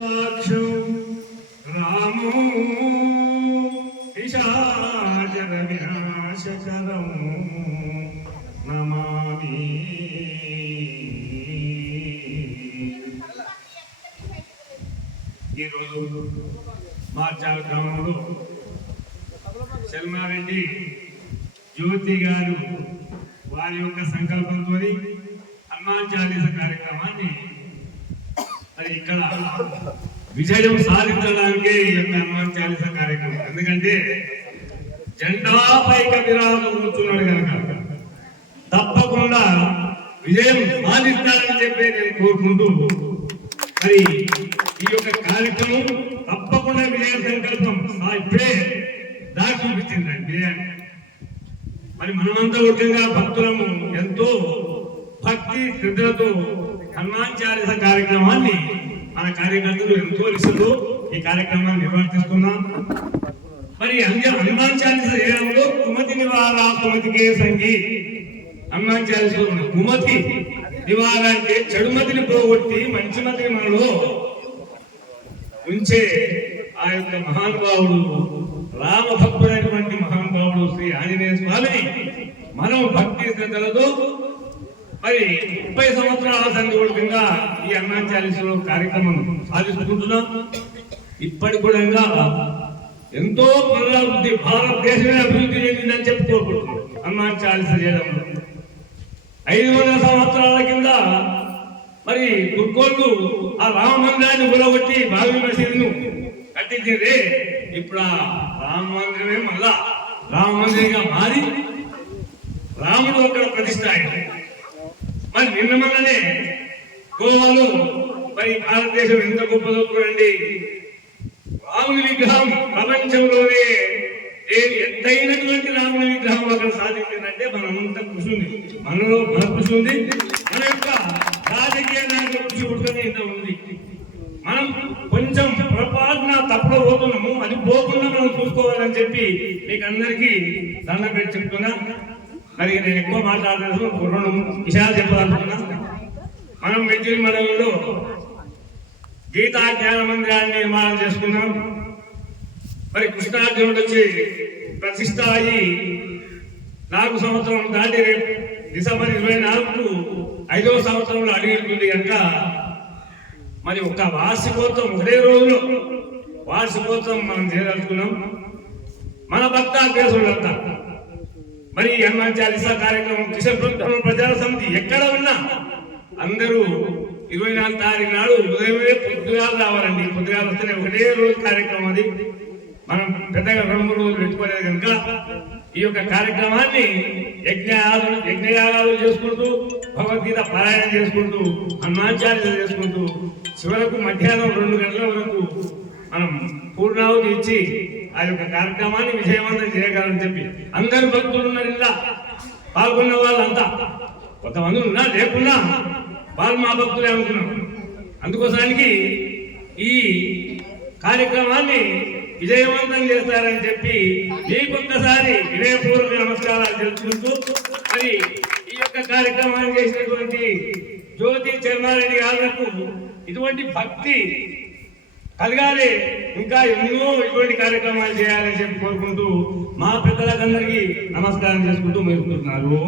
రాము నిశాచర వినాశకరం నమామి. ఈరోజు మార్చాల గ్రామంలో శర్మారెడ్డి జ్యోతి గారు వారి యొక్క సంకల్పంతో హనుమాన్ చాలీస కార్యక్రమాన్ని అది ఇక్కడ విజయం సాధించడానికే ఈ యొక్క హనుమాన్ చాలీస కార్యక్రమం. ఎందుకంటే జెండాపై కవిరాజు కూర్చున్నాడు కనుక తప్పకుండా విజయం సాధించాలని చెప్పి నేను కోరుకుంటూ మరి ఈ యొక్క కార్యక్రమం తప్పకుండా విజయ సంకల్పం ఇప్పుడే దారి చూపించిందండి విజయాన్ని. మరి మనమంతా ముఖ్యంగా భక్తులము ఎంతో భక్తి శ్రద్ధలతో హనుమాన్ చాలీస కార్యక్రమాన్ని మన కార్యకర్తలు ఎంతో ఇష్టంతో ఈ కార్యక్రమాన్ని నిర్వర్తిస్తున్నాం. మరి హనుమాన్ చాలీస చేయడంలో కుమతి నివార కుమతికే సంగి హనుమాన్ చాలీస కుమతి నివార అంటే చెడుమతిని పోగొట్టి మంచి మతిని మనలో ఉంచే ఆ యొక్క మహానుభావుడు రామ భక్తుడైనటువంటి మహానుభావుడు శ్రీ ఆంజనేయ స్వామిని మనం భక్తి శ్రద్ధలతో మరి 30 సంవత్సరాల సందర్భంగా ఈ హనుమాన్ చాలీసలో కార్యక్రమం సాధించుకుంటున్నాం. ఇప్పటి కూడా ఎంతో పునరావృద్ధి భారతదేశమే అభివృద్ధి చెందిందని చెప్పి కోరుకుంటున్నాం. హనుమాన్ చాలీస చేయడం 500 సంవత్సరాల కింద మరి తుర్కోళ్ళు ఆ రామ మందిరాన్ని ఊరగొట్టి బావి మసీదును కట్టించింది. ఇప్పుడు ఆ రామ మందిరమే మళ్ళా రామ మందిరంగా మారి రాముడు అక్కడ ప్రతిష్ఠ అయ్యాడు. మరి నిన్న మొన్ననే గోవాలో మరి భారతదేశం ఎంత గొప్పదో చూడండి. రాముని విగ్రహం ప్రపంచంలోనే ఎత్తైనటువంటి రాముని విగ్రహం అక్కడ సాధించిందంటే మనంతా కృషి ఉంది, మనలో మన కృషి ఉంది, మన యొక్క రాజకీయ నాయకుల కృషి కూడా ఇంత ఉంది. మనం కొంచెం పొరపాటున తప్పులో పోతున్నాము, అది పోకుండా మనం చూసుకోవాలని చెప్పి మీకు అందరికీ దండం పెట్టి చెప్తున్నా. మరి నేను ఎక్కువ మాట్లాడలేదు, 2 విషయాలు చెప్పాలనుకున్నా. మనం మెజ్జిలి మండలంలో గీతా జ్ఞాన మందిరాన్ని నిర్మాణం చేసుకున్నాం. మరి కృష్ణార్జునుడు వచ్చి ప్రతిష్ట అయ్యి 4 సంవత్సరం దాటి రేపు డిసెంబర్ 24కు 5వ సంవత్సరంలో అడిగిస్తుంది కనుక మరి ఒక వార్షికోత్సవం ఒకే రోజులో వార్షికోత్సవం మనం చేయదలుచుకున్నాం. మన భక్త దేశంతా మరి హనుమాన్ చాలీసా కార్యక్రమం కిషన్ ప్రచార సమితి ఎక్కడ ఉన్నా అందరూ 24 తారీఖు నాడు ఉదయమే పొద్దుగాలు రావాలండి. పొద్దుగాలు వస్తేనే ఒకటే రోజు కార్యక్రమం. అది మనం పెద్దగా 2-3 రోజులు పెట్టుకోలేదు కనుక ఈ యొక్క కార్యక్రమాన్ని యజ్ఞయాగాలు చేసుకుంటూ భగవద్గీత పారాయణం చేసుకుంటూ హనుమాన్ చాలీస చేసుకుంటూ చివరకు మధ్యాహ్నం 2 గంటల వరకు మనం పూర్ణాహుతి ఇచ్చి ఆ యొక్క కార్యక్రమాన్ని విజయవంతం చేయగలని చెప్పి అందరు భక్తులు ఉన్నారు. ఇలా పాల్గొన్న వాళ్ళంతా కొంతమంది ఉన్నా లేకున్నా వాళ్ళు మా భక్తులే అనుకున్నాం. అందుకోసానికి ఈ కార్యక్రమాన్ని విజయవంతం చేస్తారని చెప్పి మీకొక్కసారి వినయపూర్వక నమస్కారాలు తెలుసుకుంటూ మరి ఈ యొక్క కార్యక్రమాన్ని చేసినటువంటి జ్యోతి శర్మారెడ్డి గారులకు ఇటువంటి భక్తి కలగాలి, ఇంకా ఎన్నో ఇటువంటి కార్యక్రమాలు చేయాలని చెప్పి కోరుకుంటూ మా పెద్దలందరికీ నమస్కారం చేసుకుంటూ మెరుగుతున్నారు.